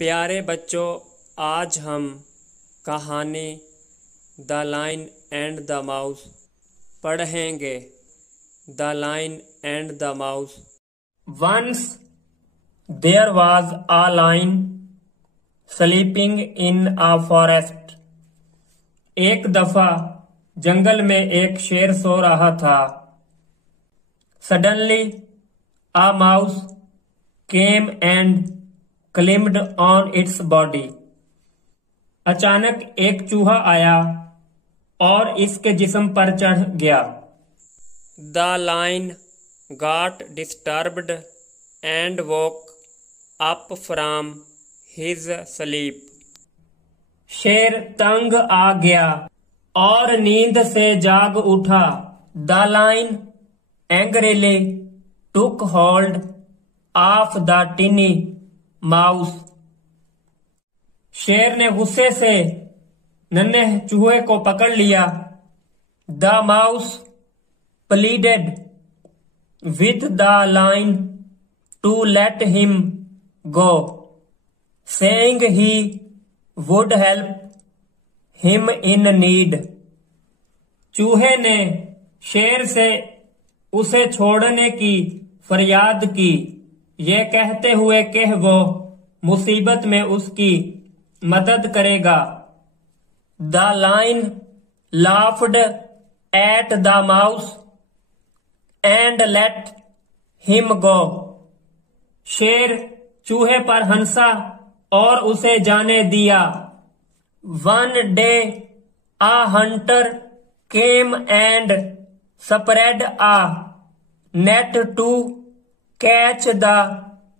प्यारे बच्चों, आज हम कहानी the lion and the mouse पढ़ेंगे। The lion and the mouse. Once there was a lion sleeping in a forest. एक दफा जंगल में एक शेर सो रहा था। Suddenly a mouse came and climbed on its body. अचानक एक चूहा आया और इसके जिस्म पर चढ़ गया। The lion got disturbed and woke up from his sleep. शेर तंग आ गया और नींद से जाग उठा। The lion angrily took hold of the tiny mouse. शेर ने गुस्से से नन्हे चूहे को पकड़ लिया। The mouse pleaded with the lion to let him go, saying he would help him in need. चूहे ने शेर से उसे छोड़ने की फरियाद की, ये कहते हुए कि वो मुसीबत में उसकी मदद करेगा। The lion laughed at the mouse and let him go. शेर चूहे पर हंसा और उसे जाने दिया। One day a hunter came and spread a net to catch the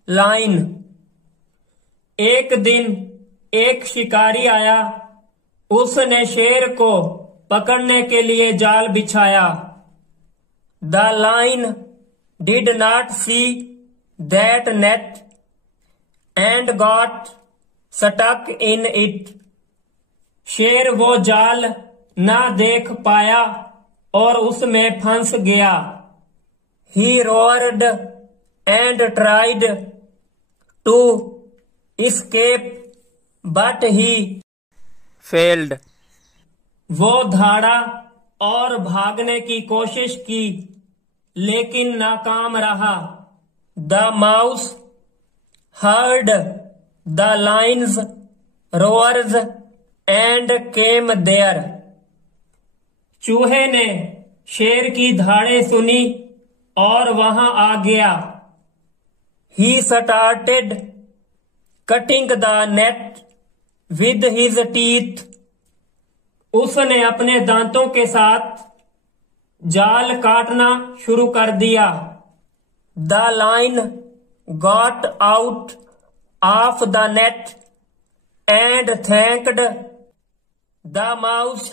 lion. एक दिन एक शिकारी आया। उसने शेर को पकड़ने के लिए जाल बिछाया। The lion did not see that net and got stuck in it. शेर वो जाल ना देख पाया और उसमें फंस गया। He roared and tried to escape, but he failed. वो धाड़ा और भागने की कोशिश की, लेकिन नाकाम रहा। The mouse heard the lion's roars and came there. चूहे ने शेर की धाड़े सुनी और वहां आ गया। He started cutting the net with his teeth. उसने अपने दांतों के साथ जाल काटना शुरू कर दिया। The lion got out of the net and thanked the mouse.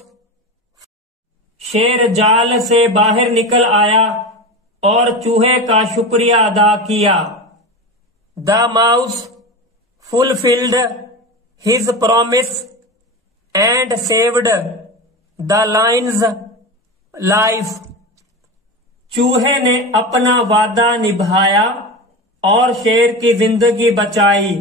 शेर जाल से बाहर निकल आया और चूहे का शुक्रिया अदा किया। The mouse fulfilled his promise and saved the lion's life. चूहे ने अपना वादा निभाया और शेर की जिंदगी बचाई।